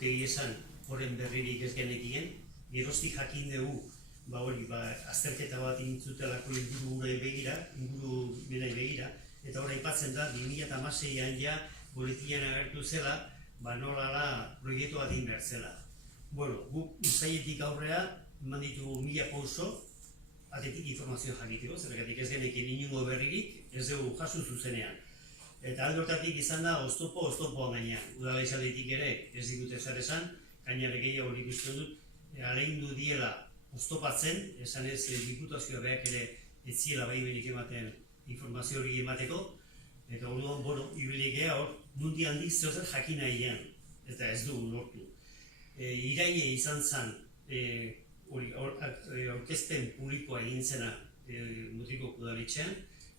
guk esan horren berririk ez genekien, geroztik jakin dugu, azterketa bat intzutelako inguru belai begira, eta hori aipatzen da, 2016an ja, boletian agertu zela, nolala proiektu bat behar zela. Guk uztaietik aurrea, eman ditugu 1000 pauso, atetik informazio jakiteko, zergatik ez genekien inungo berririk, ez dugu jaso zuzenean. Eta alde hortatik izan da, oztopoa gainean. Udala izaletik ere, ez dikute ezer esan, gainare gehiago hori ikusten dut, ahalegindu diela oztopatzen, esan ez diputazioa berak ere ez ziela baimenik ematen informazio hori emateko, eta orduan, ibilegea hor, nundi handik zehozer jakin nahian, eta ez dugu lortu. Iraile izan zen, orkespen publikoa egin zena Mutrikoko udaletxean,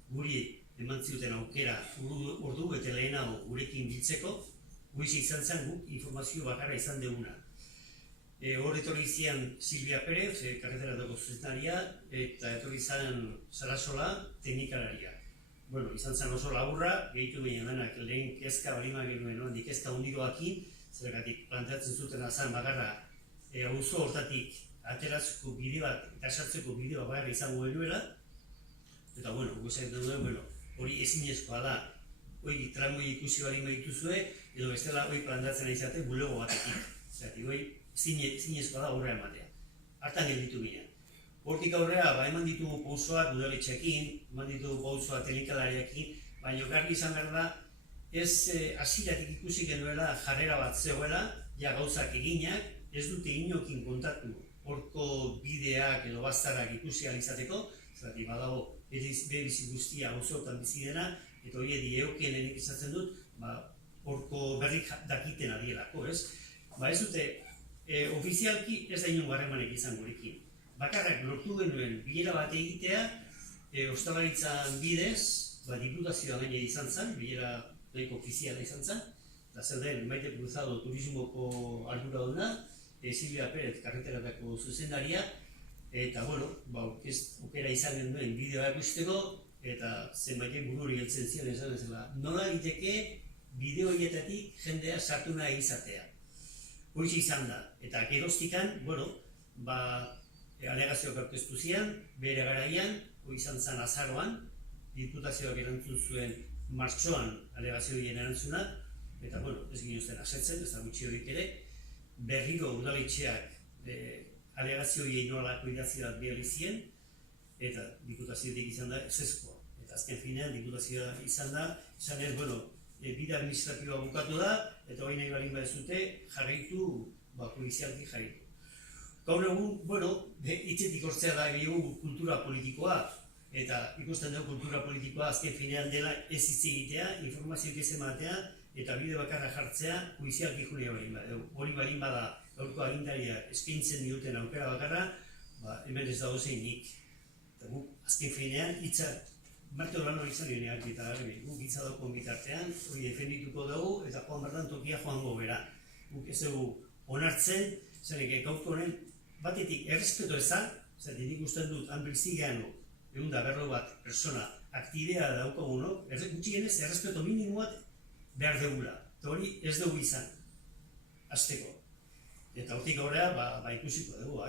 guri eman ziuten aukera ordu eta lehenago gurekin biltzeko, guiz izan zen guk informazio bakarra izan duguna. Hor etorri zian Silvia Perez, karreteratoko zuzendaria, eta etorri zen Sarasola, teknikalaria. Izan zen oso laburra, gehitu ginen denak lehen kezka balima genuen, handik kezka hundidoakin, zergatik planteatzen zuten azan bakarra auzo hortatik ateratzeko bide bat, eta sartzeko bide bat bakarra izango genuela, eta guztiak duen, hori ezinezkoa da, hori tramoi ikusi balima dituzue, edo bestela hori planteatzen izate bulego batetik. Zergatik hori ezinezkoa da horra ematea. Hartan gelditu ginen. Hortik aurrea, eman ditugu pausoak udaletxeekin, eman ditugu pausoak teknikalariakin, baina garbi izan behar da, ez hasieratik ikusi genuela jarrera bat zegoela, ja gauzak eginak, ez dute inokin kontatu horko bideak edo baztarrak ikusi izateko, zergatik badago bizi guztia auzoetan bizi dena, eta hori eukien enik izatzen dut, horko berrik dakiten adielako, ez? Ez dute, ofizialki ez da inon garremanek izan gurekin. Bakarrak lortu genuen bilera bat egitea, ostalaritzan bidez, diputazioa gaine izan zen, bilera nahiko ofiziala izan zen, eta zer den Maite Cruzado turismoko arduraduna, Silvia Perez karreteratako zuzendaria, eta aukera izan genuen bideoa ikusteko, eta zenbaiten buru hori geltzen ziren esan ezela, nola egiteke bideo horietatik jendea sartu nahi izatea. Horixe izan da, eta geroztikan, alegazioak aurkeztu zian, bere garaian, hori izan zen azaroan, diputazioak erantzun zuen martxoan alegazio horien erantzuna, eta ez ginozten asetzen, ez da gutxi horik ere, berriro udaletxeak alegazio horien nolako idatzi bat behar izien, eta diputazioetik izan da ezezkoa. Eta azken finean, diputazioa izan da, izan ez, bide administratiboa bukatu da, eta hori nahi balin badezute jarraitu, judizialki jarraitu. Gaur egun, hitzetik hortzea da egigu kultura politikoa, eta ikusten dugu kultura politikoa azken finean dela ez hitz egitea, informazioak ez ematea, eta bide bakarra jartzea judizialki julia balin bada. Hori balin bada gaurko agintaria eskaintzen dioten aukera bakarra, hemen ez dago zeinik. Eta guk azken finean hitza Marte Olano izan dioneak eta guk hitza daukon bitartean, hori defendituko dugu eta joan berdan tokia joango bera. Guk ez dugu onartzen, zerek gaurko honen batetik errespeto ezan, zertik nik usten dut hanbilzigeano, egun da berro bat persona aktibea daukagunok, gutxienez errespeto minimo bat behar dugula. Eta hori ez dugu izan, hasteko. Eta hortik aurrea, ikusiko dugu,